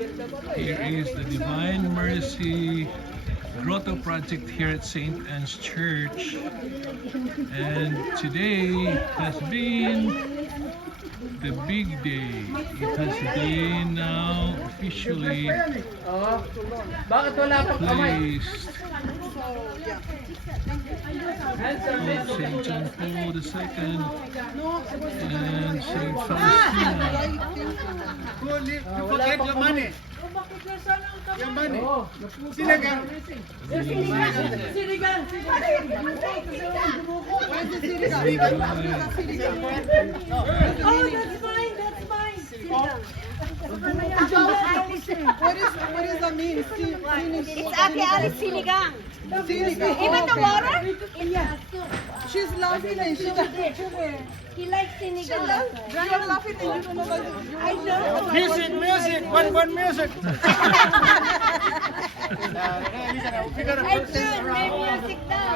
Here is the Divine Mercy Grotto project here at St. Anne's Church. And today has been the big day. It has been now officially placed of St. John Paul II and St. Faustina. You forget your money. Your money. Sinigang. Sinigang. Where's the sinigang? Oh, that's mine. That's mine. Sinigang. What is that mean? It's Ate Alice Sinigang. Sinigang. Even the water? Yeah. She's laughing and she He likes Sinigang. You're laughing and you don't know what I know. Music, music, one music. I should make music now.